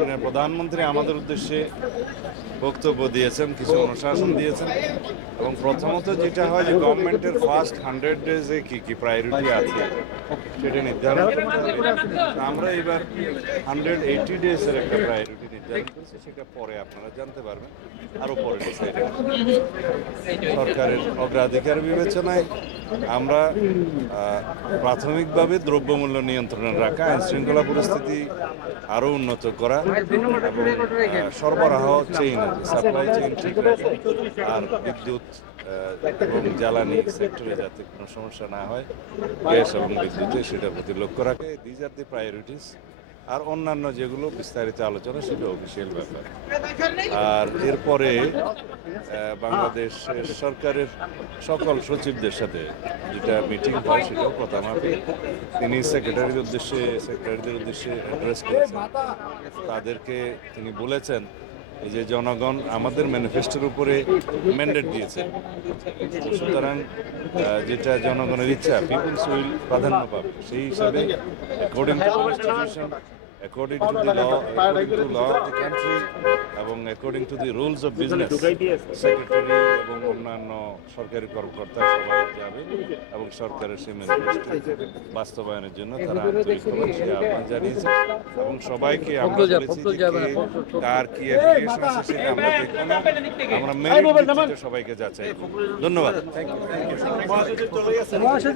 মাননীয় প্রধানমন্ত্রী আমাদের উদ্দেশ্যে বক্তব্য দিয়েছেন, কিছু অনুশাসন দিয়েছেন এবং প্রথমত যেটা হয় যে গভর্নমেন্টের ফার্স্ট 100 ডেজে কি কি প্রায়োরিটি আছে সেটা নির্ধারণ করতে হবে। আমরা এবার 180 ডেজের একটা প্রায়োরিটি নির্ধারণ করেছি, সেটা পরে আপনারা জানতে পারবেন, আরও পরে ডিসাইড সরকারের অগ্রাধিকার বিবেচনায় আমরা প্রাথমিকভাবে দ্রব্যমূল্য নিয়ন্ত্রণে রাখা, আইনশৃঙ্খলা পরিস্থিতি আরও উন্নত করা এবং সরবরাহ চেইন, সাপ্লাই চেইন ঠিক রাখা, আর বিদ্যুৎ এবং জ্বালানি সেক্টরে যাতে কোনো সমস্যা না হয়, গ্যাস এবং বিদ্যুতে, সেটার প্রতি লক্ষ্য রাখে। These are the priorities. আর অন্যান্য যেগুলো বিস্তারিত আলোচনা সেটা অফিসিয়াল ব্যাপার। আর এরপরে বাংলাদেশ সরকারের সকল সচিবদের সাথে যেটা মিটিং হয় সেটাও কথা মাফিক তিনি সেক্রেটারিদের উদ্দেশ্যে অ্যাড্রেস করেছেন। তাদেরকে তিনি বলেছেন এই যে জনগণ আমাদের ম্যানিফেস্টোর উপরে ম্যান্ডেট দিয়েছে, সুতরাং যেটা জনগণের ইচ্ছা, পিপলস উইল প্রাধান্য পাবে। সেই হিসাবে according to constitution, according to the law of the country এবং according to the rules of business, secretary এবং অন্যান্য সরকারি কর্মকর্তা সবাই যাবে এবং সরকারের সেই ম্যানিফেস্টো বাস্তবায়নের জন্য তারা আন্তরিকভাবে সে আহ্বান জানিয়েছে এবং সবাইকে আমরা বলেছি যে কার কি অ্যাপ্লিকেশন আছে সেটা আমরা দেখব না, আমরা মেরিট ভিত্তিতে সবাইকে যাচাই করব। ধন্যবাদ।